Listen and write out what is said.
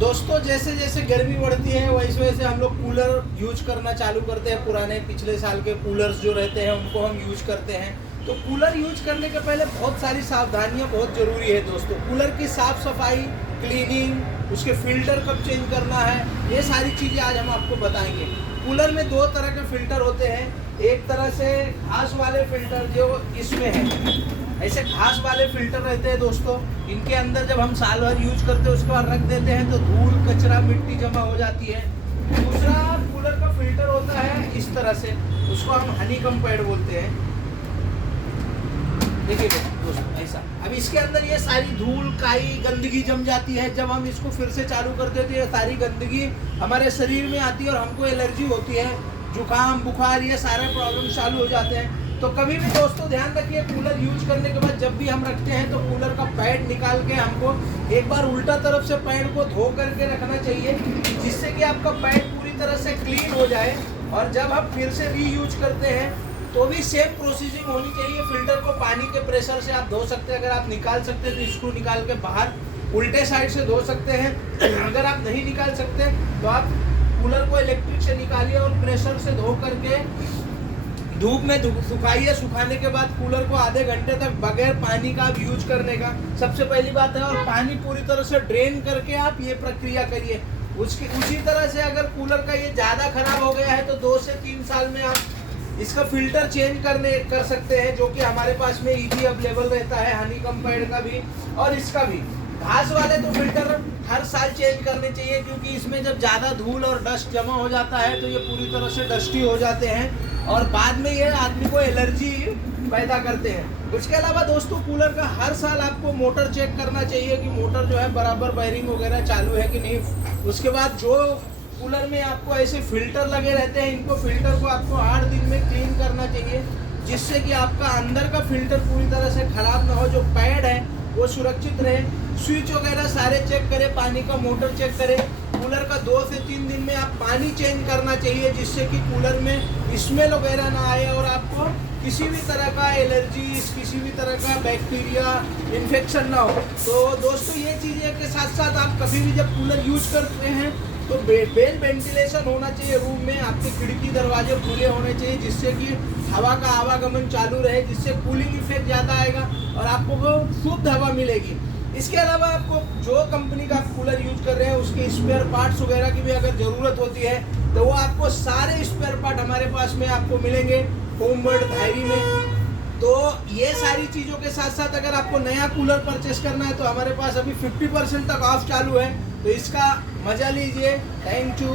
दोस्तों जैसे जैसे गर्मी बढ़ती है वैसे वैसे हम लोग कूलर यूज करना चालू करते हैं। पुराने पिछले साल के कूलर्स जो रहते हैं उनको हम यूज करते हैं। तो कूलर यूज करने के पहले बहुत सारी सावधानियां बहुत ज़रूरी है दोस्तों। कूलर की साफ़ सफाई, क्लीनिंग, उसके फिल्टर कब चेंज करना है, ये सारी चीज़ें आज हम आपको बताएंगे। कूलर में दो तरह के फिल्टर होते हैं। एक तरह से घास वाले फिल्टर जो इसमें है, ऐसे घास वाले फिल्टर रहते हैं दोस्तों। इनके अंदर जब हम साल भर यूज करते हैं उसके बाद रख देते हैं तो धूल, कचरा, मिट्टी जमा हो जाती है। दूसरा कूलर का फिल्टर होता है इस तरह से, उसको हम हनीकॉम्ब पैड बोलते हैं। देखिए दोस्तों ऐसा, अब इसके अंदर ये सारी धूल, काई, गंदगी जम जाती है। जब हम इसको फिर से चालू करते हैं तो ये सारी गंदगी हमारे शरीर में आती है और हमको एलर्जी होती है, जुकाम, बुखार, ये सारे प्रॉब्लम चालू हो जाते हैं। तो कभी भी दोस्तों ध्यान रखिए, कूलर यूज करने के बाद जब भी हम रखते हैं तो कूलर का पैड निकाल के हमको एक बार उल्टा तरफ से पैड को धो करके रखना चाहिए, जिससे कि आपका पैड पूरी तरह से क्लीन हो जाए। और जब हम फिर से रीयूज करते हैं तो भी सेम प्रोसीजिंग होनी चाहिए। फिल्टर को पानी के प्रेशर से आप धो सकते हैं। अगर आप निकाल सकते हैं तो स्क्रू निकाल के बाहर उल्टे साइड से धो सकते हैं। अगर आप नहीं निकाल सकते तो आप कूलर को इलेक्ट्रिक से निकालिए और प्रेशर से धो करके धूप में सुखाइए। सुखाने के बाद कूलर को आधे घंटे तक बगैर पानी का आप यूज करने का सबसे पहली बात है। और पानी पूरी तरह से ड्रेन करके आप ये प्रक्रिया करिए। उसी तरह से अगर कूलर का ये ज़्यादा खराब हो गया है तो 2 से 3 साल में आप इसका फिल्टर चेंज कर सकते हैं, जो कि हमारे पास में इजी अवेलेबल रहता है, हनीकॉम्ब पैड का भी और इसका भी। घास वाले तो फिल्टर हर साल चेंज करने चाहिए, क्योंकि इसमें जब ज़्यादा धूल और डस्ट जमा हो जाता है तो ये पूरी तरह से डस्टी हो जाते हैं और बाद में ये आदमी को एलर्जी पैदा करते हैं। उसके अलावा दोस्तों कूलर का हर साल आपको मोटर चेक करना चाहिए कि मोटर जो है बराबर वायरिंग वगैरह चालू है कि नहीं। उसके बाद जो कूलर में आपको ऐसे फिल्टर लगे रहते हैं, इनको फिल्टर को आपको 8 दिन में क्लीन करना चाहिए, जिससे कि आपका अंदर का फिल्टर पूरी तरह से खराब ना हो, जो पैड है वो सुरक्षित रहे। स्विच वगैरह सारे चेक करें, पानी का मोटर चेक करें। कूलर का 2 से 3 दिन में आप पानी चेंज करना चाहिए, जिससे कि कूलर में स्मेल वगैरह ना आए और आपको किसी भी तरह का एलर्जी, किसी भी तरह का बैक्टीरिया इन्फेक्शन ना हो। तो दोस्तों ये चीज़ें के साथ साथ आप कभी भी जब कूलर यूज करते हैं तो वेल वेंटिलेशन होना चाहिए रूम में। आपके खिड़की दरवाजे खुले होने चाहिए, जिससे कि हवा का आवागमन चालू रहे, जिससे कूलिंग इफेक्ट ज़्यादा आएगा और आपको वो शुद्ध हवा मिलेगी। इसके अलावा आपको जो कंपनी का कूलर यूज कर रहे हैं उसके स्पेयर पार्ट्स वगैरह की भी अगर ज़रूरत होती है तो वो आपको सारे स्पेयर पार्ट हमारे पास में आपको मिलेंगे होमवर्ड डायरी में। तो ये सारी चीज़ों के साथ साथ अगर आपको नया कूलर परचेस करना है तो हमारे पास अभी 50% तक ऑफ चालू है, तो इसका मज़ा लीजिए। Thank you.